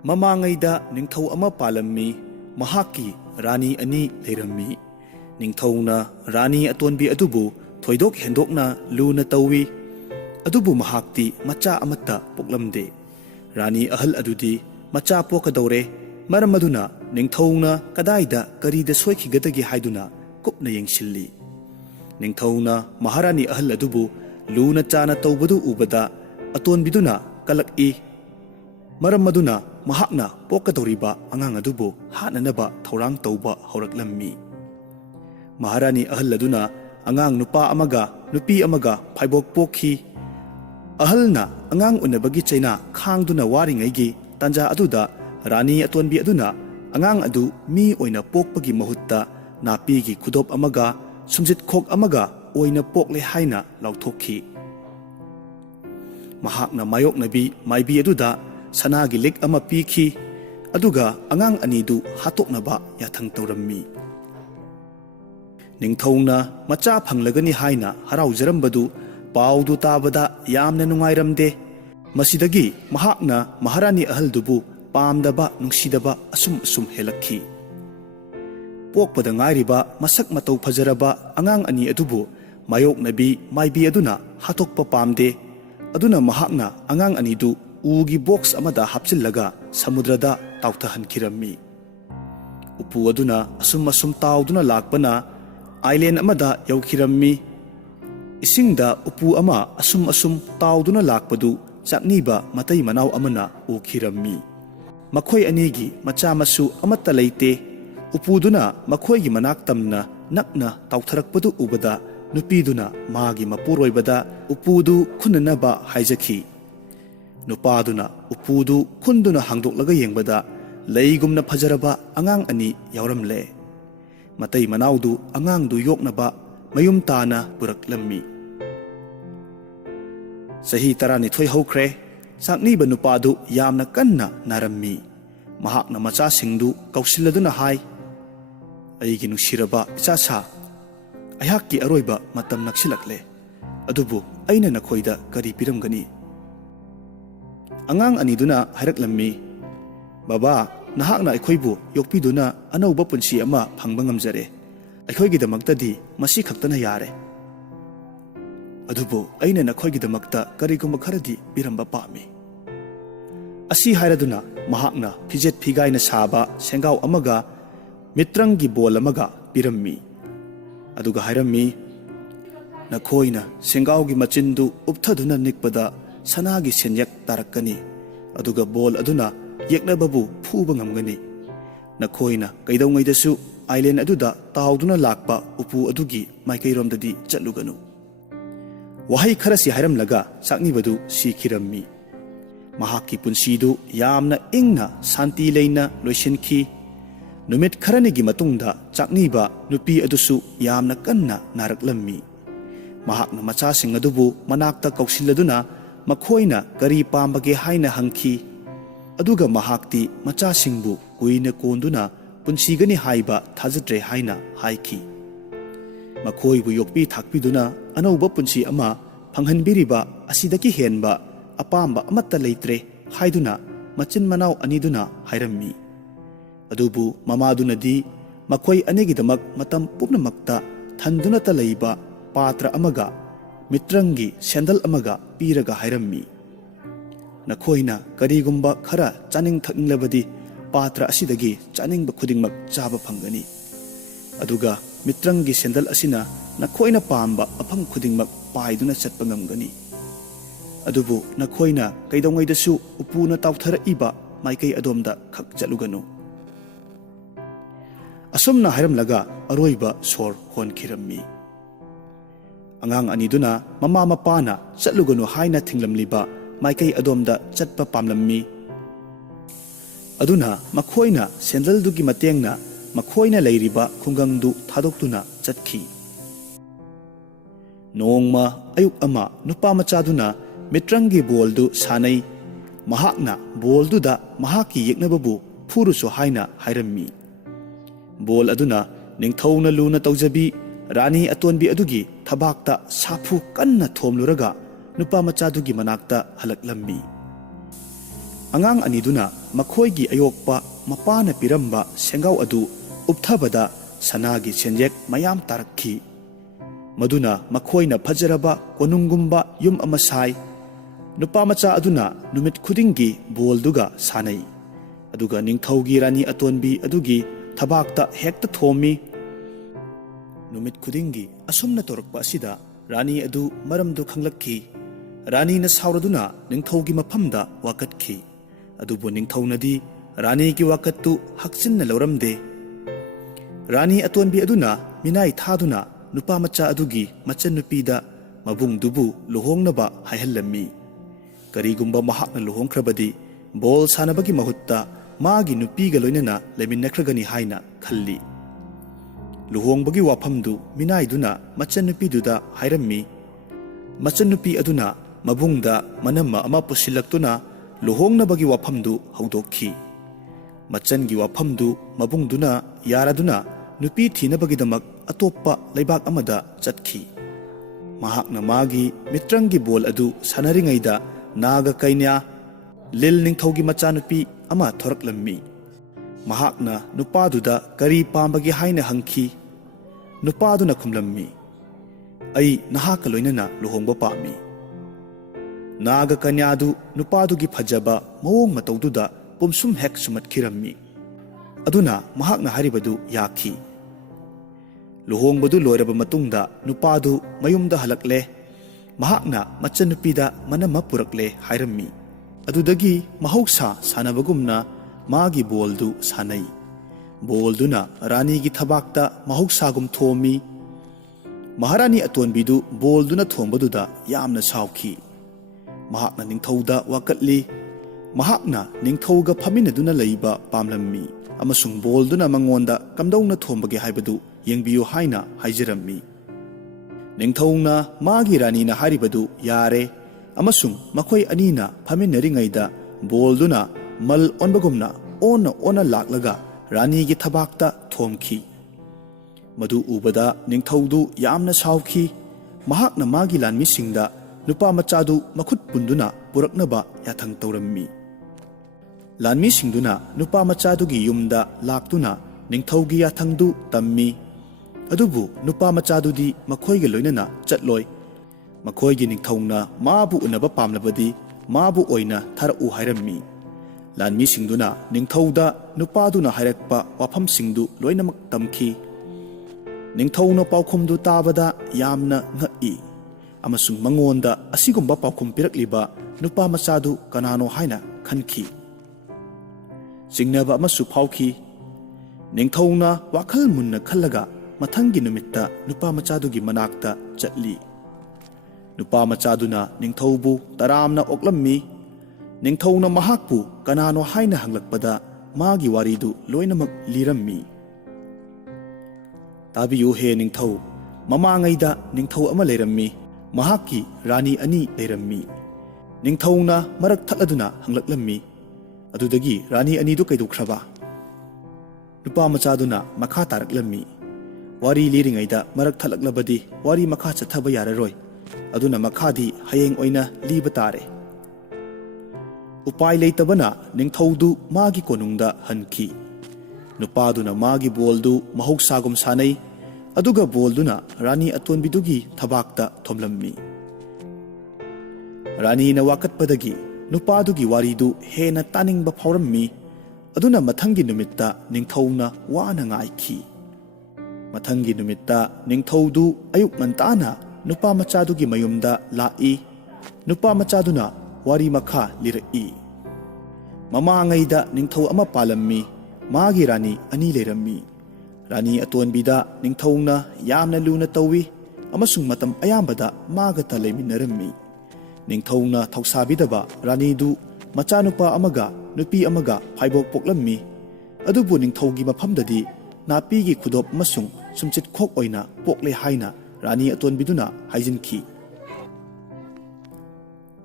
ꯃꯃꯥꯡꯉꯩꯗ ꯅꯤꯡꯊꯧ ꯑꯃ ꯄꯥꯜꯂꯝꯃꯤ, ꯃꯍꯥꯛꯀꯤ ꯔꯥꯅꯤ ꯑꯅꯤ ꯂꯩꯔꯝꯃꯤ꯫ ꯅꯤꯡꯊꯧꯅ ꯔꯥꯅꯤ ꯑꯇꯣꯟꯕꯤ ꯑꯗꯨꯕꯨ ꯊꯣꯏꯗꯣꯛ ꯍꯦꯟꯗꯣꯛꯅ ꯂꯨꯅ ꯇꯧꯏ, ꯑꯗꯨꯕꯨ ꯃꯍꯥꯛꯇꯤ ꯃꯆꯥ ꯑꯃꯠꯇ ꯄꯣꯛꯂꯝꯗꯦ꯫ ꯔꯥꯅꯤ ꯑꯍꯜ ꯑꯗꯨꯗꯤ ꯃꯆꯥ ꯄꯣꯛꯀꯗꯧꯔꯦ, ꯃꯔꯝ ꯑꯗꯨꯅ ꯅꯤꯡꯊꯧꯅ ꯀꯗꯥꯏꯗ ꯀꯔꯤꯗ ꯁꯣꯏꯈꯤꯒꯗꯒꯦ ꯍꯥꯏꯗꯨꯅ ꯀꯨꯞꯅ ꯌꯦꯡꯁꯤꯜꯂꯤ꯫ ꯅꯤꯡꯊꯧꯅ ꯃꯍꯥꯔꯥꯅꯤ ꯑꯍꯜ ꯑꯗꯨꯕꯨ ꯂꯨꯅ ꯆꯥꯅ ꯇꯧꯕꯗꯨ ꯎꯕꯗ ꯑꯇꯣꯟꯕꯤꯗꯨꯅ ꯀꯂꯛꯏ, ꯃꯔꯝ ꯑꯗꯨꯅ ꯃꯍꯥꯛꯅ ꯄꯣꯛꯀꯗꯧꯔꯤꯕ ꯑꯉꯥꯡ ꯑꯗꯨꯕꯨ ꯍꯥꯠꯅꯅꯕ ꯊꯧꯔꯥꯡ ꯇꯧꯕ ꯍꯧꯔꯛꯂꯝꯃꯤ꯫ ꯃꯍꯥꯔꯥꯅꯤ ꯑꯍꯜ ꯑꯗꯨꯅ ꯑꯉꯥꯡ ꯅꯨꯄꯥ ꯑꯃꯒ ꯅꯨꯄꯤ ꯑꯃꯒ ꯐꯥꯏꯕꯣꯛ ꯄꯣꯛꯈꯤ꯫ ꯑꯍꯜꯅ ꯑꯉꯥꯡ ꯎꯅꯕꯒꯤ ꯆꯩꯅꯥ ꯈꯥꯡꯗꯨꯅ ꯋꯥꯔꯤꯉꯩꯒꯤ ꯇꯥꯟꯖꯥ ꯑꯗꯨꯗ ꯔꯥꯅꯤ ꯑꯇꯣꯟꯕꯤ ꯑꯗꯨꯅ ꯑꯉꯥꯡ ꯑꯗꯨ ꯃꯤ ꯑꯣꯏꯅ ꯄꯣꯛꯄꯒꯤ ꯃꯍꯨꯠꯇ ꯅꯥꯄꯤꯒꯤ ꯈꯨꯗꯣꯞ ꯑꯃꯒ ꯁꯨꯝꯖꯤꯠꯈꯣꯛ ꯑꯃꯒ ꯑꯣꯏꯅ ꯄꯣꯛꯂꯦ ꯍꯥꯏꯅ ꯂꯥꯎꯊꯣꯛꯈꯤ꯫ ꯃꯍꯥꯛꯅ ꯃꯥꯌꯣꯛꯅꯕꯤ ꯃꯥꯏꯕꯤ ꯑꯗꯨꯗ ꯁꯅꯥꯒꯤ ꯂꯤꯛ ꯑꯃ ꯄꯤꯈꯤ, ꯑꯗꯨꯒ ꯑꯉꯥꯡ ꯑꯅꯤꯗꯨ ꯍꯥꯠꯇꯣꯛꯅꯕ ꯌꯥꯊꯪ ꯇꯧꯔꯝꯃꯤ꯫ ꯅꯤꯡꯊꯧꯅ ꯃꯆꯥ ꯐꯪꯂꯒꯅꯤ ꯍꯥꯏꯅ ꯍꯔꯥꯎꯖꯔꯝꯕꯗꯨ ꯄꯥꯎꯗꯨ ꯇꯥꯕꯗ ꯌꯥꯝꯅ ꯅꯨꯡꯉꯥꯏꯔꯝꯗꯦ꯫ ꯃꯁꯤꯗꯒꯤ ꯃꯍꯥꯛꯅ ꯃꯍꯥꯔꯥꯅꯤ ꯑꯍꯜꯗꯨꯕꯨ ꯄꯥꯝꯗꯕ ꯅꯨꯡꯁꯤꯗꯕ ꯑꯁꯨꯝ ꯍꯦꯜꯂꯛꯈꯤ꯫ ꯄꯣꯛꯄꯗ ꯉꯥꯏꯔꯤꯕ ꯃꯁꯛ ꯃꯇꯧ ꯐꯖꯔꯕ ꯑꯉꯥꯡ ꯑꯅꯤ ꯑꯗꯨꯕꯨ ꯃꯥꯌꯣꯛꯅꯕꯤ ꯃꯥꯏꯕꯤ ꯑꯗꯨꯅ ꯍꯥꯠꯇꯣꯛꯄ ꯄꯥꯝꯗꯦ, ꯑꯗꯨꯅ ꯃꯍꯥꯛꯅ ꯑꯉꯥꯡ ꯑꯅꯤꯗꯨ ꯎꯒꯤ ꯕꯣꯛꯁ ꯑꯃꯗ ꯍꯥꯞꯆꯤꯜꯂꯒ ꯁꯃꯨꯗ꯭ꯔꯗ ꯇꯥꯎꯊꯍꯟꯈꯤꯔꯝꯃꯤ꯫ ꯎꯄꯨ ꯑꯗꯨꯅ ꯑꯁꯨꯝ ꯇꯥꯎꯗꯨꯅ ꯂꯥꯛꯄꯅ ꯑꯥꯏꯂꯦꯟ ꯑꯃꯗ ꯌꯧꯈꯤꯔꯝꯃꯤ꯫ ꯏꯁꯤꯡꯗ ꯎꯄꯨ ꯑꯃ ꯑꯁꯨꯝ ꯇꯥꯎꯗꯨꯅ ꯂꯥꯛꯄꯗꯨ ꯆꯥꯛꯅꯤꯕ ꯃꯇꯩ ꯃꯅꯥꯎ ꯑꯃꯅ ꯎꯈꯤꯔꯝꯃꯤ꯫ ꯃꯈꯣꯏ ꯑꯅꯤꯒꯤ ꯃꯆꯥ ꯃꯁꯨ ꯑꯃꯠꯇ ꯂꯩꯇꯦ꯫ ꯎꯄꯨꯗꯨꯅ ꯃꯈꯣꯏꯒꯤ ꯃꯅꯥꯛ ꯇꯝꯅ ꯅꯛꯅ ꯇꯥꯎꯊꯔꯛꯄꯗꯨ ꯎꯕꯗ ꯅꯨꯄꯤꯗꯨꯅ ꯃꯥꯒꯤ ꯃꯄꯨꯔꯣꯏꯕꯗ ꯎꯄꯨꯗꯨ ꯈꯨꯟꯅꯅꯕ ꯍꯥꯏꯖꯈꯤ꯫ ꯅꯨꯄꯥꯗꯨꯅ ꯎꯄꯨꯗꯨ ꯈꯨꯟꯗꯨꯅ ꯍꯥꯡꯗꯣꯛꯂꯒ ꯌꯦꯡꯕꯗ ꯂꯩꯒꯨꯝꯅ ꯐꯖꯔꯕ ꯑꯉꯥꯡ ꯑꯅꯤ ꯌꯥꯎꯔꯝꯂꯦ꯫ ꯃꯇꯩ ꯃꯅꯥꯎꯗꯨ ꯑꯉꯥꯡꯗꯨ ꯌꯣꯛꯅꯕ ꯃꯌꯨꯝ ꯇꯥꯅ ꯄꯨꯔꯛꯂꯝꯃꯤ꯫ ꯆꯍꯤ 12 ꯍꯧꯈ꯭ꯔꯦ꯫ ꯆꯥꯛꯅꯤꯕ ꯅꯨꯄꯥꯗꯨ ꯌꯥꯝꯅ ꯀꯟꯅ ꯅꯥꯔꯝꯃꯤ꯫ ꯃꯍꯥꯛꯅ ꯃꯆꯥꯁꯤꯡꯗꯨ ꯀꯧꯁꯤꯜꯂꯗꯨꯅ ꯍꯥꯏ, "ꯑꯩꯒꯤ ꯅꯨꯡꯁꯤꯔꯕ ꯏꯆꯥꯁꯥ, ꯑꯩꯍꯥꯛꯀꯤ ꯑꯔꯣꯏꯕ ꯃꯇꯝ ꯅꯛꯁꯤꯜꯂꯛꯂꯦ, ꯑꯗꯨꯕꯨ ꯑꯩꯅ ꯅꯈꯣꯏꯗ ꯀꯔꯤ ꯄꯤꯔꯝꯒꯅꯤ?" ꯑꯉꯥꯡ ꯑꯅꯤꯗꯨꯅ ꯍꯥꯏꯔꯛꯂꯝꯃꯤ, "ꯕꯥꯕꯥ, ꯅꯍꯥꯛꯅ ꯑꯩꯈꯣꯏꯕꯨ ꯌꯣꯛꯄꯤꯗꯨꯅ ꯑꯅꯧꯕ ꯄꯨꯟꯁꯤ ꯑꯃ ꯐꯪꯕ ꯉꯝꯖꯔꯦ꯫ ꯑꯩꯈꯣꯏꯒꯤꯗꯃꯛꯇꯗꯤ ꯃꯁꯤ ꯈꯛꯇꯅ ꯌꯥꯔꯦ꯫ ꯑꯗꯨꯕꯨ ꯑꯩꯅ ꯅꯈꯣꯏꯒꯤꯗꯃꯛꯇ ꯀꯔꯤꯒꯨꯝꯕ ꯈꯔꯗꯤ ꯄꯤꯔꯝꯕ ꯄꯥꯝꯃꯤ." ꯑꯁꯤ ꯍꯥꯏꯔꯗꯨꯅ ꯃꯍꯥꯛꯅ ꯐꯤꯖꯦꯠ ꯐꯤꯒꯥꯏꯅ ꯁꯥꯕ ꯁꯦꯡꯒꯥꯎ ꯑꯃꯒ ꯃꯤꯇ꯭ꯔꯪꯒꯤ ꯕꯣꯜ ꯑꯃꯒ ꯄꯤꯔꯝꯃꯤ꯫ ꯑꯗꯨꯒ ꯍꯥꯏꯔꯝꯃꯤ, "ꯅꯈꯣꯏꯅ ꯁꯦꯡꯒꯥꯎꯒꯤ ꯃꯆꯤꯟꯗꯨ ꯎꯞꯊꯗꯨꯅ ꯅꯤꯛꯄꯗ ꯁꯅꯥꯒꯤ ꯁꯦꯟꯌꯦꯛ ꯇꯥꯔꯛꯀꯅꯤ, ꯑꯗꯨꯒ ꯕꯣꯜ ꯑꯗꯨꯅ ꯌꯦꯛꯅꯕꯕꯨ ꯐꯨꯕ ꯉꯝꯒꯅꯤ꯫ ꯅꯈꯣꯏꯅ ꯀꯩꯗꯧꯉꯩꯗꯁꯨ ꯑꯥꯏꯂꯦꯟ ꯑꯗꯨꯗ ꯇꯥꯎꯗꯨꯅ ꯂꯥꯛꯄ ꯎꯄꯨ ꯑꯗꯨꯒꯤ ꯃꯥꯏꯀꯩꯔꯣꯝꯗꯗꯤ ꯆꯠꯂꯨꯒꯅꯨ." ꯋꯥꯍꯩ ꯈꯔꯁꯤ ꯍꯥꯏꯔꯝꯂꯒ ꯆꯥꯛꯅꯤꯕꯗꯨ ꯁꯤꯈꯤꯔꯝꯃꯤ꯫ ꯃꯍꯥꯛꯀꯤ ꯄꯨꯟꯁꯤꯗꯨ ꯌꯥꯝꯅ ꯏꯪꯅ ꯁꯥꯟꯇꯤ ꯂꯩꯅ ꯂꯣꯏꯁꯤꯟꯈꯤ꯫ ꯅꯨꯃꯤꯠ ꯈꯔꯅꯤꯒꯤ ꯃꯇꯨꯡꯗ ꯆꯥꯛꯅꯤꯕ ꯅꯨꯄꯤ ꯑꯗꯨꯁꯨ ꯌꯥꯝꯅ ꯀꯟꯅ ꯅꯥꯔꯛꯂꯝꯃꯤ꯫ ꯃꯍꯥꯛꯅ ꯃꯆꯥꯁꯤꯡ ꯑꯗꯨꯕꯨ ꯃꯅꯥꯛꯇ ꯀꯧꯁꯤꯜꯂꯗꯨꯅ ꯃꯈꯣꯏꯅ ꯀꯔꯤ ꯄꯥꯝꯕꯒꯦ ꯍꯥꯏꯅ ꯍꯪꯈꯤ, ꯑꯗꯨꯒ ꯃꯍꯥꯛꯇꯤ ꯃꯆꯥꯁꯤꯡꯕꯨ ꯀꯨꯏꯅ ꯀꯣꯟꯗꯨꯅ ꯄꯨꯟꯁꯤꯒꯅꯤ ꯍꯥꯏꯕ ꯊꯥꯖꯗ꯭ꯔꯦ ꯍꯥꯏꯅ ꯍꯥꯏꯈꯤ꯫ ꯃꯈꯣꯏꯕꯨ ꯌꯣꯛꯄꯤ ꯊꯥꯛꯄꯤꯗꯨꯅ ꯑꯅꯧꯕ ꯄꯨꯟꯁꯤ ꯑꯃ ꯐꯪꯍꯟꯕꯤꯔꯤꯕ ꯑꯁꯤꯗꯒꯤ ꯍꯦꯟꯕ ꯑꯄꯥꯝꯕ ꯑꯃꯠꯇ ꯂꯩꯇ꯭ꯔꯦ ꯍꯥꯏꯗꯨꯅ ꯃꯆꯤꯟ ꯃꯅꯥꯎ ꯑꯅꯤꯗꯨꯅ ꯍꯥꯏꯔꯝꯃꯤ꯫ ꯑꯗꯨꯕꯨ ꯃꯃꯥꯗꯨꯅꯗꯤ ꯃꯈꯣꯏ ꯑꯅꯤꯒꯤꯗꯃꯛ ꯃꯇꯝ ꯄꯨꯝꯅꯃꯛꯇ ꯊꯟꯗꯨꯅꯇ ꯂꯩꯕ ꯄꯥꯇ꯭ꯔ ꯑꯃꯒ ꯃꯤꯇ꯭ꯔꯪꯒꯤ ꯁꯦꯟꯗꯜ ꯑꯃꯒ ꯄꯤꯔꯒ ꯍꯥꯏꯔꯝꯃꯤ, "ꯅꯈꯣꯏꯅ ꯀꯔꯤꯒꯨꯝꯕ ꯈꯔ ꯆꯥꯅꯤꯡ ꯊꯛꯅꯤꯡꯂꯕꯗꯤ ꯄꯥꯇ꯭ꯔ ꯑꯁꯤꯗꯒꯤ ꯆꯥꯅꯤꯡꯕ ꯈꯨꯗꯤꯡꯃꯛ ꯆꯥꯕ ꯐꯪꯒꯅꯤ꯫ ꯑꯗꯨꯒ ꯃꯤꯇ꯭ꯔꯪꯒꯤ ꯁꯦꯟꯗꯜ ꯑꯁꯤꯅ ꯅꯈꯣꯏꯅ ꯄꯥꯝꯕ ꯃꯐꯝ ꯈꯨꯗꯤꯡꯃꯛ ꯄꯥꯏꯗꯨꯅ ꯆꯠꯄ ꯉꯝꯒꯅꯤ꯫ ꯑꯗꯨꯕꯨ ꯅꯈꯣꯏꯅ ꯀꯩꯗꯧꯉꯩꯗꯁꯨ ꯎꯄꯨꯅ ꯇꯥꯎꯊꯔꯛꯏꯕ ꯃꯥꯏꯀꯩ ꯑꯗꯣꯝꯗ ꯈꯛ ꯆꯠꯂꯨꯒꯅꯨ." ꯑꯁꯨꯝꯅ ꯍꯥꯏꯔꯝꯂꯒ ꯑꯔꯣꯏꯕ ꯁꯣꯔ ꯍꯣꯟꯈꯤꯔꯝꯃꯤ꯫ ꯑꯉꯥꯡ ꯑꯅꯤꯗꯨꯅ ꯃꯃꯥ ꯃꯄꯥꯅ ꯆꯠꯂꯨꯒꯅꯨ ꯍꯥꯏꯅ ꯊꯤꯡꯂꯝꯂꯤꯕ ꯃꯥꯏꯀꯩ ꯑꯗꯣꯝꯗ ꯆꯠꯄ ꯄꯥꯝꯂꯝꯃꯤ꯫ ꯑꯗꯨꯅ ꯃꯈꯣꯏꯅ ꯁꯦꯟꯗꯜꯗꯨꯒꯤ ꯃꯇꯦꯡꯅ ꯃꯈꯣꯏꯅ ꯂꯩꯔꯤꯕ ꯈꯨꯡꯒꯪꯗꯨ ꯊꯥꯗꯣꯛꯇꯨꯅ ꯆꯠꯈꯤ꯫ ꯅꯣꯡꯃ ꯑꯌꯨꯛ ꯑꯃ ꯅꯨꯄꯥ ꯃꯆꯥꯗꯨꯅ ꯃꯤꯇ꯭ꯔꯪꯒꯤ ꯕꯣꯜꯗꯨ ꯁꯥꯟꯅꯩ꯫ ꯃꯍꯥꯛꯅ ꯕꯣꯜꯗꯨꯗ ꯃꯍꯥꯛꯀꯤ ꯌꯦꯛꯅꯕꯕꯨ ꯐꯨꯔꯨꯁꯨ ꯍꯥꯏꯅ ꯍꯥꯏꯔꯝꯃꯤ꯫ ꯕꯣꯜ ꯑꯗꯨꯅ ꯅꯤꯡꯊꯧꯅ ꯂꯨꯅ ꯇꯧꯖꯕꯤ ꯔꯥꯅꯤ ꯑꯇꯣꯟꯕꯤ ꯑꯗꯨꯒꯤ ꯊꯕꯥꯛꯇ ꯁꯥꯐꯨ ꯀꯟꯅ ꯊꯣꯝꯂꯨꯔꯒ ꯅꯨꯄꯥ ꯃꯆꯥꯗꯨꯒꯤ ꯃꯅꯥꯛꯇ ꯍꯜꯂꯛꯂꯝꯃꯤ꯫ ꯑꯉꯥꯡ ꯑꯅꯤꯗꯨꯅ ꯃꯈꯣꯏꯒꯤ ꯑꯌꯣꯛꯄ ꯃꯄꯥꯅ ꯄꯤꯔꯝꯕ ꯁꯦꯡꯒꯥꯎ ꯑꯗꯨ ꯎꯞꯊꯕꯗ ꯁꯅꯥꯒꯤ ꯁꯦꯟꯌꯦꯛ ꯃꯌꯥꯝ ꯇꯥꯔꯛꯈꯤ꯫ ꯃꯗꯨꯅ ꯃꯈꯣꯏꯅ ꯐꯖꯔꯕ ꯀꯣꯅꯨꯡꯒꯨꯝꯕ ꯌꯨꯝ ꯑꯃ ꯁꯥꯏ꯫ ꯅꯨꯄꯥ ꯃꯆꯥ ꯑꯗꯨꯅ ꯅꯨꯃꯤꯠ ꯈꯨꯗꯤꯡꯒꯤ ꯕꯣꯜꯗꯨꯒ ꯁꯥꯟꯅꯩ, ꯑꯗꯨꯒ ꯅꯤꯡꯊꯧꯒꯤ ꯔꯥꯅꯤ ꯑꯇꯣꯟꯕꯤ ꯑꯗꯨꯒꯤ ꯊꯕꯥꯛꯇ ꯍꯦꯛꯇ ꯊꯣꯝꯃꯤ꯫ ꯅꯨꯃꯤꯠ ꯈꯨꯗꯤꯡꯒꯤ ꯑꯁꯨꯝꯅ ꯇꯧꯔꯛꯄ ꯑꯁꯤꯗ ꯔꯥꯅꯤ ꯑꯗꯨ ꯃꯔꯝꯗꯨ ꯈꯪꯂꯛꯈꯤ꯫ ꯔꯥꯅꯤꯅ ꯁꯥꯎꯔꯗꯨꯅ ꯅꯤꯡꯊꯧꯒꯤ ꯃꯐꯝꯗ ꯋꯥꯀꯠꯈꯤ, ꯑꯗꯨꯕꯨ ꯅꯤꯡꯊꯧꯅꯗꯤ ꯔꯥꯅꯤꯒꯤ ꯋꯥꯀꯠꯇꯨ ꯍꯛꯆꯤꯟꯅ ꯂꯧꯔꯝꯗꯦ꯫ ꯔꯥꯅꯤ ꯑꯇꯣꯟꯕꯤ ꯑꯗꯨꯅ ꯃꯤꯅꯥꯏ ꯊꯥꯗꯨꯅ ꯅꯨꯄꯥ ꯃꯆꯥ ꯑꯗꯨꯒꯤ ꯃꯆꯟꯅꯨꯄꯤꯗ ꯃꯕꯨꯡꯗꯨꯕꯨ ꯂꯨꯍꯣꯡꯅꯕ ꯍꯥꯏꯍꯜꯂꯝꯃꯤ꯫ ꯀꯔꯤꯒꯨꯝꯕ ꯃꯍꯥꯛꯅ ꯂꯨꯍꯣꯡꯈ꯭ꯔꯕꯗꯤ ꯕꯣꯜ ꯁꯥꯟꯅꯕꯒꯤ ꯃꯍꯨꯠꯇ ꯃꯥꯒꯤ ꯅꯨꯄꯤꯒ ꯂꯣꯏꯅꯅ ꯂꯩꯃꯤꯟꯅꯈ꯭ꯔꯒꯅꯤ ꯍꯥꯏꯅ ꯈꯜꯂꯤ꯫ ꯂꯨꯍꯣꯡꯕꯒꯤ ꯋꯥꯐꯝꯗꯨ ꯃꯤꯅꯥꯏꯗꯨꯅ ꯃꯆꯟꯅꯨꯄꯤꯗꯨꯗ ꯍꯥꯏꯔꯝꯃꯤ꯫ ꯃꯆꯟꯅꯨꯄꯤ ꯑꯗꯨꯅ ꯃꯕꯨꯡꯗ ꯃꯅꯝ ꯑꯃ ꯄꯨꯁꯤꯜꯂꯛꯇꯨꯅ ꯂꯨꯍꯣꯡꯅꯕꯒꯤ ꯋꯥꯐꯝꯗꯨ ꯍꯧꯗꯣꯛꯈꯤ꯫ ꯃꯆꯟꯒꯤ ꯋꯥꯐꯝꯗꯨ ꯃꯕꯨꯡꯗꯨꯅ ꯌꯥꯔꯗꯨꯅ ꯅꯨꯄꯤ ꯊꯤꯅꯕꯒꯤꯗꯃꯛ ꯑꯇꯣꯞꯄ ꯂꯩꯕꯥꯛ ꯑꯃꯗ ꯆꯠꯈꯤ꯫ ꯃꯍꯥꯛꯅ ꯃꯥꯒꯤ ꯃꯤꯇ꯭ꯔꯪꯒꯤ ꯕꯣꯜ ꯑꯗꯨ ꯁꯥꯟꯅꯔꯤꯉꯩꯗ ꯅꯥꯒ ꯀꯩꯅ꯭ꯌꯥ ꯂꯤꯜ ꯅꯤꯡꯊꯧꯒꯤ ꯃꯆꯥꯅꯨꯄꯤ ꯑꯃ ꯊꯣꯔꯛꯂꯝꯃꯤ꯫ ꯃꯍꯥꯛꯅ ꯅꯨꯄꯥꯗꯨꯗ ꯀꯔꯤ ꯄꯥꯝꯕꯒꯦ ꯍꯥꯏꯅ ꯍꯪꯈꯤ꯫ ꯅꯨꯄꯥꯗꯨꯅ ꯈꯨꯝꯂꯝꯃꯤ, "ꯑꯩ ꯅꯍꯥꯛꯀ ꯂꯣꯏꯅꯅ ꯂꯨꯍꯣꯡꯕ ꯄꯥꯝꯃꯤ"꯫ ꯅꯥꯒ ꯀꯟꯌꯥꯗꯨ ꯅꯨꯄꯥꯗꯨꯒꯤ ꯐꯖꯕ ꯃꯑꯣꯡ ꯃꯇꯧꯗꯨꯗ ꯄꯨꯝꯁꯨꯝ ꯍꯦꯛ ꯁꯨꯝꯍꯠꯈꯤꯔꯝꯃꯤ꯫ ꯑꯗꯨꯅ ꯃꯍꯥꯛꯅ ꯍꯥꯏꯔꯤꯕꯗꯨ ꯌꯥꯈꯤ꯫ ꯂꯨꯍꯣꯡꯕꯗꯨ ꯂꯣꯏꯔꯕ ꯃꯇꯨꯡꯗ ꯅꯨꯄꯥꯗꯨ ꯃꯌꯨꯝꯗ ꯍꯜꯂꯛꯂꯦ꯫ ꯃꯍꯥꯛꯅ ꯃꯆꯟꯅꯨꯄꯤꯗ ꯃꯅꯝ ꯑꯃ ꯄꯨꯔꯛꯂꯦ ꯍꯥꯏꯔꯝꯃꯤ꯫ ꯑꯗꯨꯗꯒꯤ ꯃꯍꯧꯁꯥ ꯁꯥꯟꯅꯕꯒꯨꯝꯅ ꯃꯥꯒꯤ ꯕꯣꯜꯗꯨ ꯁꯥꯟꯅꯩ꯫ ꯕꯣꯜꯗꯨꯅ ꯔꯥꯅꯤꯒꯤ ꯊꯕꯥꯛꯇ ꯃꯍꯧꯁꯥꯒꯨꯝ ꯊꯣꯝꯃꯤ꯫ ꯃꯍꯥꯔꯥꯅꯤ ꯑꯇꯣꯟꯕꯤꯗꯨ ꯕꯣꯜꯗꯨꯅ ꯊꯣꯝꯕꯗꯨꯗ ꯌꯥꯝꯅ ꯁꯥꯎꯈꯤ꯫ ꯃꯍꯥꯛꯅ ꯅꯤꯡꯊꯧꯗ ꯋꯥꯀꯠꯂꯤ꯫ ꯃꯍꯥꯛꯅ ꯅꯤꯡꯊꯧꯒ ꯐꯝꯃꯤꯟꯅꯗꯨꯅ ꯂꯩꯕ ꯄꯥꯝꯂꯝꯃꯤ ꯑꯃꯁꯨꯡ ꯕꯣꯜꯗꯨꯅ ꯃꯉꯣꯟꯗ ꯀꯝꯗꯧꯅ ꯊꯣꯝꯕꯒꯦ ꯍꯥꯏꯕꯗꯨ ꯌꯦꯡꯕꯤꯌꯨ ꯍꯥꯏꯅ ꯍꯥꯏꯖꯔꯝꯃꯤ꯫ ꯅꯤꯡꯊꯧꯅ ꯃꯥꯒꯤ ꯔꯥꯅꯤꯅ ꯍꯥꯏꯔꯤꯕꯗꯨ ꯌꯥꯔꯦ ꯑꯃꯁꯨꯡ ꯃꯈꯣꯏ ꯑꯅꯤꯅ ꯐꯝꯃꯤꯟꯅꯔꯤꯉꯩꯗ ꯕꯣꯜꯗꯨꯅ ꯃꯜ ꯑꯣꯟꯕꯒꯨꯝꯅ ꯑꯣꯟꯅ ꯑꯣꯟꯅ ꯂꯥꯛꯂꯒ ꯔꯥꯅꯤꯒꯤ ꯊꯕꯥꯛꯇ ꯊꯣꯝꯈꯤ꯫ ꯃꯗꯨ ꯎꯕꯗ ꯅꯤꯡꯊꯧꯗꯨ ꯌꯥꯝꯅ ꯁꯥꯎꯈꯤ꯫ ꯃꯍꯥꯛꯅ ꯃꯥꯒꯤ ꯂꯥꯟꯃꯤꯁꯤꯡꯗ ꯅꯨꯄꯥ ꯃꯆꯥꯗꯨ ꯃꯈꯨꯠ ꯄꯨꯟꯗꯨꯅ ꯄꯨꯔꯛꯅꯕ ꯌꯥꯊꯪ ꯇꯧꯔꯝꯃꯤ꯫ ꯂꯥꯟꯃꯤꯁꯤꯡꯗꯨꯅ ꯅꯨꯄꯥ ꯃꯆꯥꯗꯨꯒꯤ ꯌꯨꯝꯗ ꯂꯥꯛꯇꯨꯅ ꯅꯤꯡꯊꯧꯒꯤ ꯌꯥꯊꯪꯗꯨ ꯇꯝꯃꯤ꯫ ꯑꯗꯨꯕꯨ ꯅꯨꯄꯥ ꯃꯆꯥꯗꯨꯗꯤ ꯃꯈꯣꯏꯒ ꯂꯣꯏꯅꯅ ꯆꯠꯂꯣꯏ꯫ ꯃꯈꯣꯏꯒꯤ ꯅꯤꯡꯊꯧꯅ ꯃꯥꯕꯨ ꯎꯅꯕ ꯄꯥꯝꯂꯕꯗꯤ ꯃꯥꯕꯨ ꯑꯣꯏꯅ ꯊꯥꯔꯛꯎ ꯍꯥꯏꯔꯝꯃꯤ꯫ ꯂꯥꯟꯃꯤꯁꯤꯡꯗꯨꯅ ꯅꯤꯡꯊꯧꯗ ꯅꯨꯄꯥꯗꯨꯅ ꯍꯥꯏꯔꯛꯄ ꯋꯥꯐꯝꯁꯤꯡꯗꯨ ꯂꯣꯏꯅꯃꯛ ꯇꯝꯈꯤ꯫ ꯅꯤꯡꯊꯧꯅ ꯄꯥꯎꯈꯨꯝꯗꯨ ꯇꯥꯕꯗ ꯌꯥꯝꯅ ꯉꯛꯏ ꯑꯃꯁꯨꯡ ꯃꯉꯣꯟꯗ ꯑꯁꯤꯒꯨꯝꯕ ꯄꯥꯎꯈꯨꯝ ꯄꯤꯔꯛꯂꯤꯕ ꯅꯨꯄꯥ ꯃꯆꯥꯗꯨ ꯀꯅꯥꯅꯣ ꯍꯥꯏꯅ ꯈꯟꯈꯤ꯫ ꯆꯤꯡꯅꯕ ꯑꯃꯁꯨ ꯐꯥꯎꯈꯤ꯫ ꯅꯤꯡꯊꯧꯅ ꯋꯥꯈꯜ ꯃꯨꯟꯅ ꯈꯜꯂꯒ ꯃꯊꯪꯒꯤ ꯅꯨꯃꯤꯠꯇ ꯅꯨꯄꯥ ꯃꯆꯥꯗꯨꯒꯤ ꯃꯅꯥꯛꯇ ꯆꯠꯂꯤ꯫ ꯅꯨꯄꯥ ꯃꯆꯥꯗꯨꯅ ꯅꯤꯡꯊꯧꯕꯨ ꯇꯔꯥꯝꯅ ꯑꯣꯛꯂꯝꯃꯤ꯫ ꯅꯤꯡꯊꯧꯅ ꯃꯍꯥꯛꯄꯨ ꯀꯅꯥꯅꯣ ꯍꯥꯏꯅ ꯍꯪꯂꯛꯄꯗ ꯃꯥꯒꯤ ꯋꯥꯔꯤꯗꯨ ꯂꯣꯏꯅꯃꯛ ꯂꯤꯔꯝꯃꯤ꯫ "ꯇꯥꯕꯤꯌꯨ ꯍꯦ ꯅꯤꯡꯊꯧ, ꯃꯃꯥꯡꯉꯩꯗ ꯅꯤꯡꯊꯧ ꯑꯃ ꯂꯩꯔꯝꯃꯤ꯫ ꯃꯍꯥꯛꯀꯤ ꯔꯥꯅꯤ ꯑꯅꯤ ꯂꯩꯔꯝꯃꯤ"꯫ ꯅꯤꯡꯊꯧꯅ ꯃꯔꯛ ꯊꯠꯂꯗꯨꯅ ꯍꯪꯂꯛꯂꯝꯃꯤ꯫ "ꯑꯗꯨꯗꯒꯤ ꯔꯥꯅꯤ ꯑꯅꯤꯗꯨ ꯀꯩꯗꯧꯈ꯭ꯔꯕ"? ꯅꯨꯄꯥ ꯃꯆꯥꯗꯨꯅ ꯃꯈꯥ ꯇꯥꯔꯛꯂꯝꯃꯤ꯫ "ꯋꯥꯔꯤ ꯂꯤꯔꯤꯉꯩꯗ ꯃꯔꯛ ꯊꯠꯂꯛꯂꯕꯗꯤ ꯋꯥꯔꯤ ꯃꯈꯥ ꯆꯠꯊꯕ ꯌꯥꯔꯔꯣꯏ꯫ ꯑꯗꯨꯅ ꯃꯈꯥꯗꯤ ꯍꯌꯦꯡ ꯑꯣꯏꯅ ꯂꯤꯕ ꯇꯥꯔꯦ"꯫ ꯎꯄꯥꯏ ꯂꯩꯇꯕꯅ ꯅꯤꯡꯊꯧꯗꯨ ꯃꯥꯒꯤ ꯀꯣꯅꯨꯡꯗ ꯍꯟꯈꯤ꯫ ꯅꯨꯄꯥꯗꯨꯅ ꯃꯥꯒꯤ ꯕꯣꯜꯗꯨ ꯃꯍꯧꯁꯥꯒꯨꯝ ꯁꯥꯟꯅꯩ, ꯑꯗꯨꯒ ꯕꯣꯜꯗꯨꯅ ꯔꯥꯅꯤ ꯑꯇꯣꯟꯕꯤꯗꯨꯒꯤ ꯊꯕꯥꯛꯇ ꯊꯣꯝꯂꯝꯃꯤ꯫ ꯔꯥꯅꯤꯅ ꯋꯥꯀꯠꯄꯗꯒꯤ ꯅꯨꯄꯥꯗꯨꯒꯤ ꯋꯥꯔꯤꯗꯨ ꯍꯦꯟꯅ ꯇꯥꯅꯤꯡꯕ ꯐꯥꯎꯔꯝꯃꯤ꯫ ꯑꯗꯨꯅ ꯃꯊꯪꯒꯤ ꯅꯨꯃꯤꯠꯇ ꯅꯤꯡꯊꯧꯅ ꯋꯥꯅ ꯉꯥꯏꯈꯤ꯫ ꯃꯊꯪꯒꯤ ꯅꯨꯃꯤꯠꯇ ꯅꯤꯡꯊꯧꯗꯨ ꯑꯌꯨꯛ ꯉꯟꯇꯥꯅ ꯅꯨꯄꯥ ꯃꯆꯥꯗꯨꯒꯤ ꯃꯌꯨꯝꯗ ꯂꯥꯛꯏ꯫ ꯅꯨꯄꯥ ꯃꯆꯥꯗꯨꯅ ꯋꯥꯔꯤ ꯃꯈꯥ ꯂꯤꯔꯛꯏ꯫ ꯃꯃꯥꯡꯉꯩꯗ ꯅꯤꯡꯊꯧ ꯑꯃ ꯄꯥꯜꯂꯝꯃꯤ꯫ ꯃꯥꯒꯤ ꯔꯥꯅꯤ ꯑꯅꯤ ꯂꯩꯔꯝꯃꯤ꯫ ꯔꯥꯅꯤ ꯑꯇꯣꯟꯕꯤꯗ ꯅꯤꯡꯊꯧꯅ ꯌꯥꯝꯅ ꯂꯨꯅ ꯇꯧꯏ ꯑꯃꯁꯨꯡ ꯃꯇꯝ ꯑꯌꯥꯝꯕꯗ ꯃꯥꯒꯇ ꯂꯩꯃꯤꯟꯅꯔꯝꯃꯤ꯫ ꯅꯤꯡꯊꯧꯅ ꯊꯧꯁꯥꯕꯤꯗꯕ ꯔꯥꯅꯤꯗꯨ ꯃꯆꯥꯅꯨꯄꯥ ꯑꯃꯒ ꯅꯨꯄꯤ ꯑꯃꯒ ꯐꯥꯏꯕꯣꯛ ꯄꯣꯛꯂꯝꯃꯤ꯫ ꯑꯗꯨꯕꯨ ꯅꯤꯡꯊꯧꯒꯤ ꯃꯐꯝꯗꯗꯤ ꯅꯥꯄꯤꯒꯤ ꯈꯨꯗꯣꯞ ꯑꯃꯁꯨꯡ ꯁꯨꯝꯆꯤꯠꯈꯣꯛ ꯑꯣꯏꯅ ꯄꯣꯛꯂꯦ ꯍꯥꯏꯅ ꯔꯥꯅꯤ ꯑꯇꯣꯟꯕꯤꯗꯨꯅ ꯍꯥꯏꯖꯤꯟꯈꯤ꯫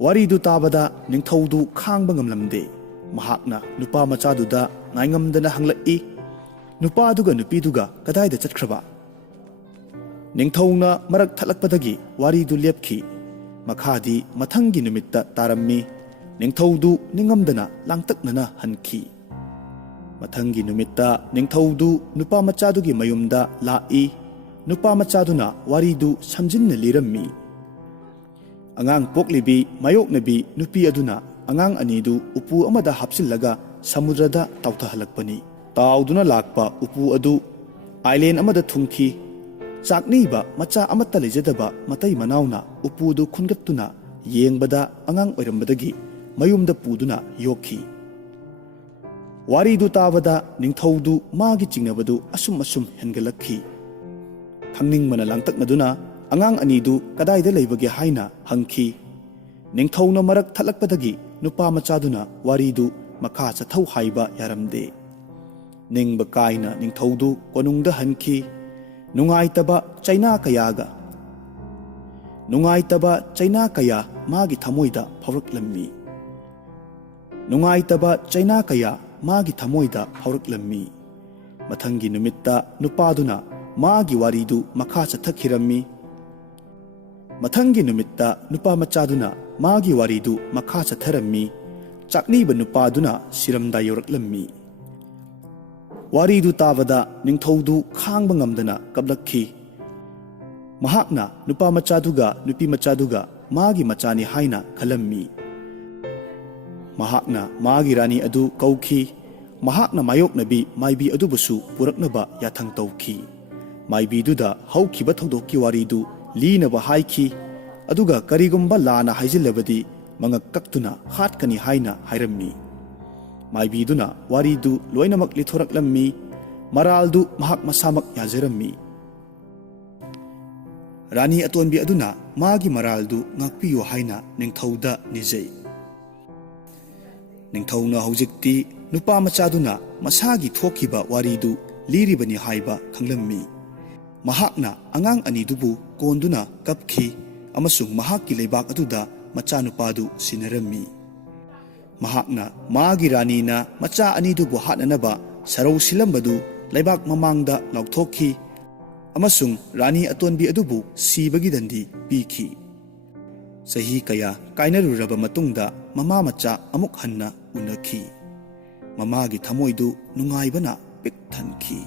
ꯋꯥꯔꯤꯗꯨ ꯇꯥꯕꯗ ꯅꯤꯡꯊꯧꯗꯨ ꯈꯥꯡꯕ ꯉꯝꯂꯝꯗꯦ꯫ ꯃꯍꯥꯛꯅ ꯅꯨꯄꯥ ꯃꯆꯥꯗꯨꯗ ꯉꯥꯏꯉꯝꯗꯅ ꯍꯪꯂꯛꯏ꯫ नुपादुगा नुपीदुगा कदाइदा चटख्रबा निंगथौना मरक थलकपदगी वारीदु लेपखी मखादी मथंगी नुमित्ता तारम्मी निंगथौदु निंगमदना लांगतकनना हनखी मथंगी नुमित्ता निंगथौदु नुपा मचादुगी मयुमदा लाई नुपा मचादुना वारीदु समजिन्ना लिरम्मी अंगांग पोकलिबी मायोकनबी नुपी अदुना अंगांग अनीदु उपु अमदा हापसिल्लगा समुद्रदा ताउथहलकपनी ताउदुना लाकपा उपु अदु आइलैंड अमदा थुंखी चाकनीबा मचा अमत्ता लेजदबा मतै मनाउना उपुदु खुनगत्तुना येंबदा अंगांग ओइरम्बदगी मयुमदा पुदुना योखी वारीदु ताबदा निंगथौदु मागी चिंगनबदु असुम असुम हेनगलखी खंगनिंगमना लांगतकनदुना अंगांग अनीदु कदाइदा लेबगे हाइना हंखी निंगथौना मरक थलकपदगी नुपा मचादुना वारीदु मखा चथौ हाइबा यारमदे निंगब काइना निंगथौदु कोनुंगदा हनखी नुंगाइतबा चाइना कया मागी थमोइदा फौरकलम्मी नुंगाइतबा चाइना कया मागी थमोइदा फौरकलम्मी मथंगी नुमित्ता नुपादुना मागी वारीदु मखा चथखिरम्मी मथंगी नुमित्ता नुपा मचादुना मागी वारीदु मखा चथरम्मी चाकनीबा नुपादुना सिरमदा योरकलम्मी वारीदु ताबदा निंगथौदु खांगबा ngamdana कबलखी महाकना नुपा मचादुगा नुपी मचादुगा मागी मचानी हाइना खलम्मी महाकना मागी रानी अदु कौखी महाकना मायोकनबी माइबी अदुबसु पुरकनबा याथंग तौखी माइबीदुदा हौखिबा थौदोककी वारीदु लीनबा हाइखी अदुगा करिगुम्बा लाना हाइजिल्लबदी मंगक कक्तुना हाटकनी हाइना हाइरम्मी माइबीदुना वारीदु लोइनमक लिथोरकलम्मी मरालदु महाक मसामक याजरम्मी रानी अतोनबी अदुना मागी मरालदु ngakpiyo haina निंगथौदा निजै निंगथौना हौजिकती नुपा मचादुना मसागी थोखिबा वारीदु लिरिबनी हाइबा खंगलम्मी महाकना अंगांग अनीदुबु कोंदुना कपखी अमसुंग महाकी लेबाक अदुदा मचानुपादु सिनरम्मी महाकना मागी रानीना मचा अनीदुबु हाटननबा सरौ सिलम्बदु लेबाक ममांगदा लौथोखी अमसुंग रानी अतोनबी अदुबु सीबगी दंदी पीखी सही कया काइनरुरबा मतुंगदा ममा मचा अमुक हन्ना उनखी ममागी थमोइदु नुंगाइबना पिक थनखी।